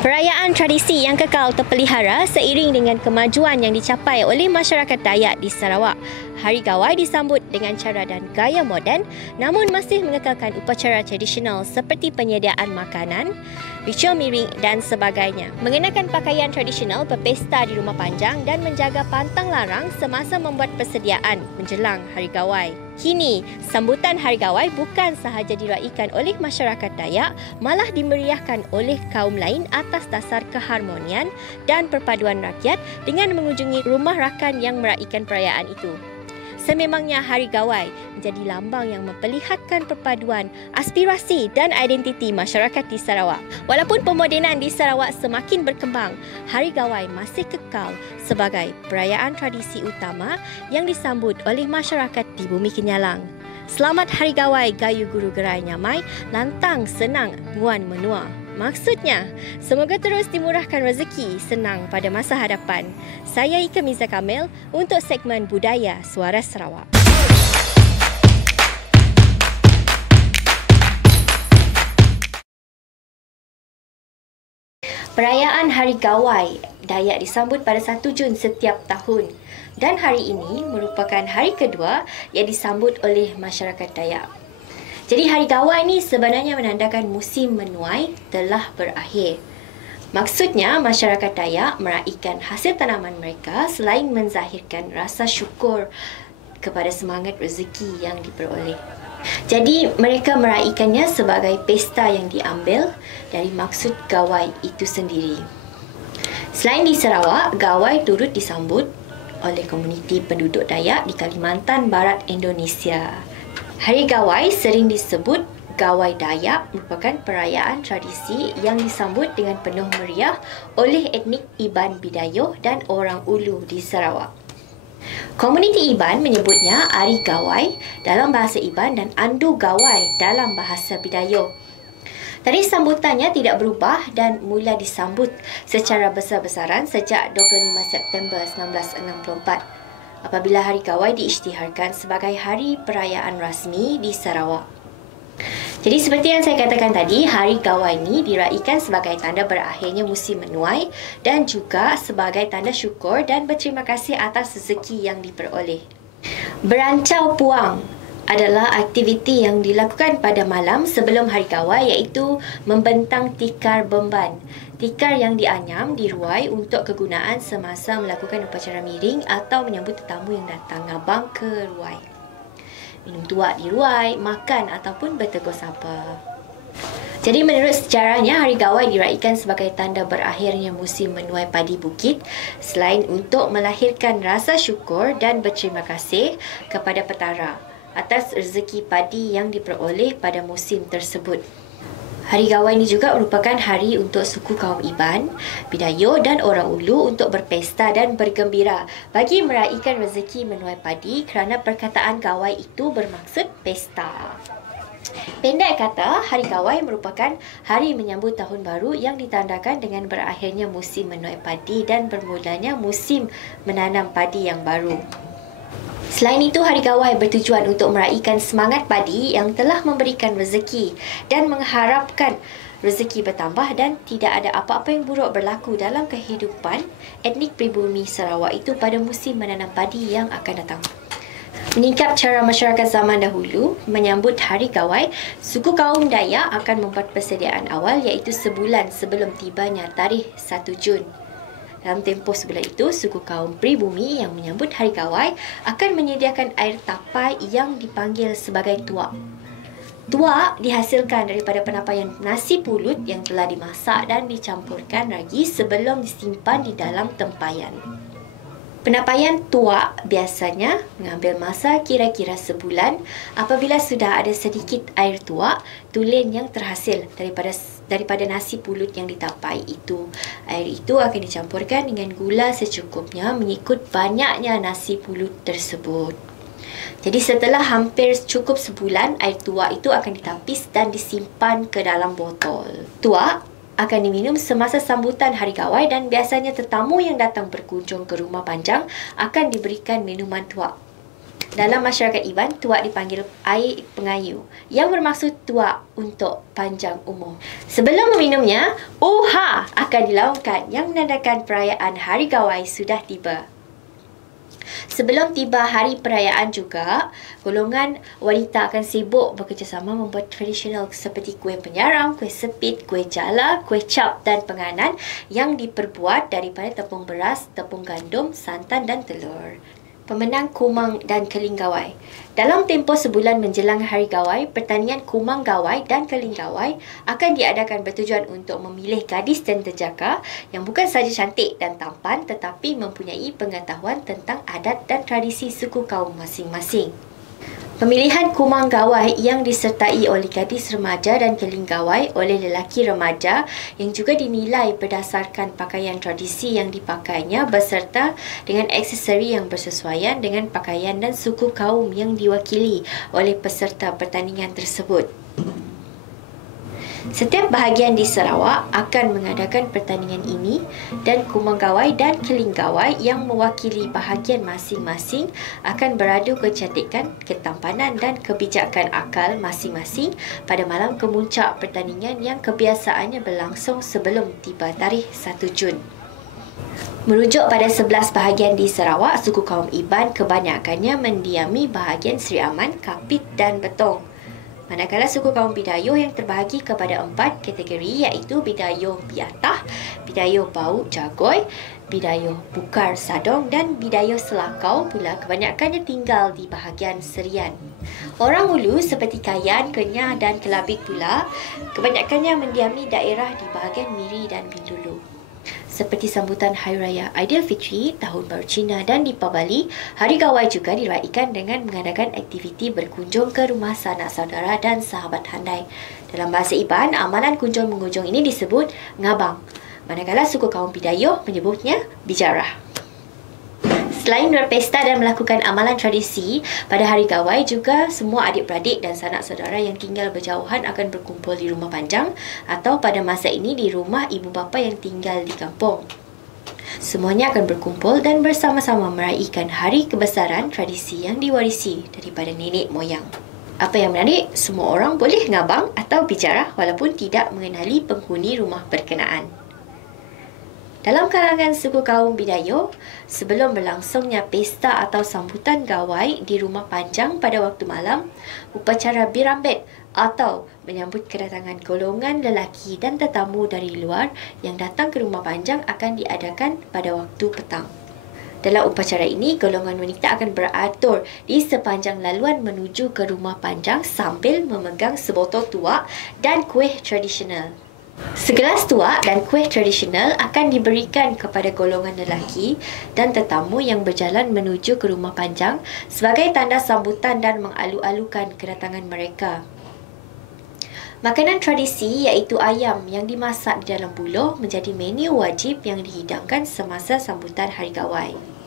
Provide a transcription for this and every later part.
Perayaan tradisi yang kekal terpelihara seiring dengan kemajuan yang dicapai oleh masyarakat Dayak di Sarawak. Hari Gawai disambut dengan cara dan gaya moden namun masih mengekalkan upacara tradisional seperti penyediaan makanan, ritual miring dan sebagainya. Mengenakan pakaian tradisional berpesta di rumah panjang dan menjaga pantang larang semasa membuat persediaan menjelang Hari Gawai. Kini, sambutan Hari Gawai bukan sahaja diraikan oleh masyarakat Dayak, malah dimeriahkan oleh kaum lain atas dasar keharmonian dan perpaduan rakyat dengan mengunjungi rumah rakan yang meraikan perayaan itu. Sememangnya Hari Gawai menjadi lambang yang memperlihatkan perpaduan, aspirasi dan identiti masyarakat di Sarawak. Walaupun pemodenan di Sarawak semakin berkembang, Hari Gawai masih kekal sebagai perayaan tradisi utama yang disambut oleh masyarakat di Bumi Kenyalang. Selamat Hari Gawai Gayu Guru Gerai Nyamai, lantang senang muan menua. Maksudnya, semoga terus dimurahkan rezeki senang pada masa hadapan. Saya Ika Miza Kamil untuk segmen Budaya Suara Sarawak. Perayaan Hari Gawai Dayak disambut pada 1 Jun setiap tahun. Dan hari ini merupakan hari kedua yang disambut oleh masyarakat Dayak. Jadi Hari Gawai ni sebenarnya menandakan musim menuai telah berakhir. Maksudnya masyarakat Dayak meraikan hasil tanaman mereka selain menzahirkan rasa syukur kepada semangat rezeki yang diperoleh. Jadi mereka meraikannya sebagai pesta yang diambil dari maksud Gawai itu sendiri. Selain di Sarawak, Gawai turut disambut oleh komuniti penduduk Dayak di Kalimantan Barat, Indonesia. Hari Gawai sering disebut Gawai Dayak merupakan perayaan tradisi yang disambut dengan penuh meriah oleh etnik Iban Bidayuh dan orang Ulu di Sarawak. Komuniti Iban menyebutnya Ari Gawai dalam bahasa Iban dan Andu Gawai dalam bahasa Bidayuh. Tarikh sambutannya tidak berubah dan mula disambut secara besar-besaran sejak 25 September 1964. Apabila Hari Gawai diisytiharkan sebagai hari perayaan rasmi di Sarawak. Jadi seperti yang saya katakan tadi, Hari Gawai ini diraikan sebagai tanda berakhirnya musim menuai dan juga sebagai tanda syukur dan berterima kasih atas rezeki yang diperoleh. Berancau puang adalah aktiviti yang dilakukan pada malam sebelum Hari Gawai iaitu membentang tikar bemban. Tikar yang dianyam diruai untuk kegunaan semasa melakukan upacara miring atau menyambut tetamu yang datang ngabang ke ruai. Minum tuak di ruai, makan ataupun bertegur sapa. Jadi menurut sejarahnya, Hari Gawai diraikan sebagai tanda berakhirnya musim menuai padi bukit selain untuk melahirkan rasa syukur dan berterima kasih kepada petara atas rezeki padi yang diperoleh pada musim tersebut. Hari Gawai ini juga merupakan hari untuk suku kaum Iban, Bidayuh dan orang Ulu untuk berpesta dan bergembira bagi meraikan rezeki menuai padi kerana perkataan Gawai itu bermaksud pesta. Pendek kata, Hari Gawai merupakan hari menyambut tahun baru yang ditandakan dengan berakhirnya musim menuai padi dan bermulanya musim menanam padi yang baru. Selain itu, Hari Gawai bertujuan untuk meraikan semangat padi yang telah memberikan rezeki dan mengharapkan rezeki bertambah dan tidak ada apa-apa yang buruk berlaku dalam kehidupan etnik pribumi Sarawak itu pada musim menanam padi yang akan datang. Meningkat cara masyarakat zaman dahulu menyambut Hari Gawai, suku kaum Dayak akan membuat persediaan awal iaitu sebulan sebelum tibanya tarikh 1 Jun. Dalam tempoh sebulan itu, suku kaum pribumi yang menyambut Hari Gawai akan menyediakan air tapai yang dipanggil sebagai tuak. Tuak dihasilkan daripada penapaian nasi pulut yang telah dimasak dan dicampurkan lagi sebelum disimpan di dalam tempayan. Penapaian tuak biasanya mengambil masa kira-kira sebulan. Apabila sudah ada sedikit air tuak, tulen yang terhasil daripada nasi pulut yang ditapai itu. Air itu akan dicampurkan dengan gula secukupnya mengikut banyaknya nasi pulut tersebut. Jadi setelah hampir cukup sebulan, air tuak itu akan ditapis dan disimpan ke dalam botol. Tuak akan diminum semasa sambutan Hari Gawai dan biasanya tetamu yang datang berkunjung ke rumah panjang akan diberikan minuman tuak. Dalam masyarakat Iban, tuak dipanggil air pengayu yang bermaksud tuak untuk panjang umur. Sebelum meminumnya, uha akan dilaungkan yang menandakan perayaan Hari Gawai sudah tiba. Sebelum tiba hari perayaan juga, golongan wanita akan sibuk bekerjasama membuat tradisional seperti kuih penyaram, kuih sepit, kuih jala, kuih cap dan penganan yang diperbuat daripada tepung beras, tepung gandum, santan dan telur. Pemenang kumang dan keling gawai. Dalam tempoh sebulan menjelang Hari Gawai, pertandingan kumang gawai dan keling gawai akan diadakan bertujuan untuk memilih gadis dan tejaka yang bukan sahaja cantik dan tampan tetapi mempunyai pengetahuan tentang adat dan tradisi suku kaum masing-masing. Pemilihan kumang gawai yang disertai oleh gadis remaja dan keling gawai oleh lelaki remaja yang juga dinilai berdasarkan pakaian tradisi yang dipakainya beserta dengan aksesori yang bersesuaian dengan pakaian dan suku kaum yang diwakili oleh peserta pertandingan tersebut. Setiap bahagian di Sarawak akan mengadakan pertandingan ini dan kumang gawai dan keling gawai yang mewakili bahagian masing-masing akan beradu kecantikan, ketampanan dan kebijakan akal masing-masing pada malam kemuncak pertandingan yang kebiasaannya berlangsung sebelum tiba tarikh 1 Jun. Merujuk pada 11 bahagian di Sarawak, suku kaum Iban kebanyakannya mendiami bahagian Seri Aman, Kapit dan Betong. Manakala suku kaum Bidayuh yang terbahagi kepada 4 kategori iaitu Bidayuh Biatah, Bidayuh Bau Jagoi, Bidayuh Bukar Sadong dan Bidayuh Selakau pula kebanyakannya tinggal di bahagian Serian. Orang Hulu seperti Kayan, Kenyah dan Kelabit pula kebanyakannya mendiami daerah di bahagian Miri dan Bintulu. Seperti sambutan Hari Raya Aidilfitri, Tahun Baru Cina dan Deepavali, Hari Gawai juga diraihkan dengan mengadakan aktiviti berkunjung ke rumah sanak saudara dan sahabat handai. Dalam bahasa Iban, amalan kunjung-mengunjung ini disebut ngabang, manakala suku kaum Bidayuh menyebutnya bijarah. Selain berpesta dan melakukan amalan tradisi, pada Hari Gawai juga semua adik-beradik dan sanak saudara yang tinggal berjauhan akan berkumpul di rumah panjang atau pada masa ini di rumah ibu bapa yang tinggal di kampung. Semuanya akan berkumpul dan bersama-sama meraihkan hari kebesaran tradisi yang diwarisi daripada nenek moyang. Apa yang menarik, semua orang boleh ngabang atau bicara walaupun tidak mengenali penghuni rumah berkenaan. Dalam kalangan suku kaum Bidayuh, sebelum berlangsungnya pesta atau sambutan gawai di rumah panjang pada waktu malam, upacara birambet atau menyambut kedatangan golongan lelaki dan tetamu dari luar yang datang ke rumah panjang akan diadakan pada waktu petang. Dalam upacara ini, golongan wanita akan beratur di sepanjang laluan menuju ke rumah panjang sambil memegang sebotol tuak dan kuih tradisional. Segelas tuak dan kuih tradisional akan diberikan kepada golongan lelaki dan tetamu yang berjalan menuju ke rumah panjang sebagai tanda sambutan dan mengalu-alukan kedatangan mereka. Makanan tradisi iaitu ayam yang dimasak di dalam buluh menjadi menu wajib yang dihidangkan semasa sambutan Hari Gawai.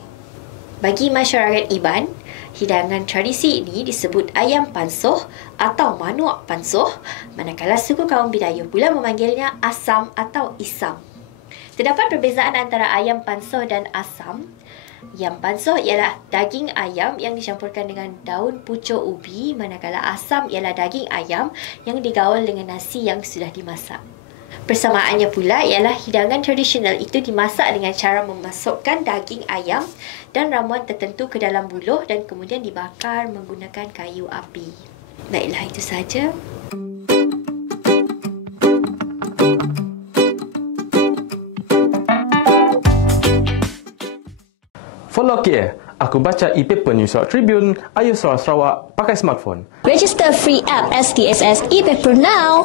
Bagi masyarakat Iban, hidangan tradisi ini disebut ayam pansuh atau manuak pansuh, manakala suku kaum Bidayuh pula memanggilnya asam atau isam. Terdapat perbezaan antara ayam pansuh dan asam. Ayam pansuh ialah daging ayam yang dicampurkan dengan daun pucuk ubi, manakala asam ialah daging ayam yang digaul dengan nasi yang sudah dimasak. Persamaannya pula ialah hidangan tradisional itu dimasak dengan cara memasukkan daging ayam dan ramuan tertentu ke dalam buluh dan kemudian dibakar menggunakan kayu api. Baiklah, itu sahaja. Follow KL. Aku baca e-paper New South Tribune. Ayo Sarawak pakai smartphone. Register free app STSS e-paper now.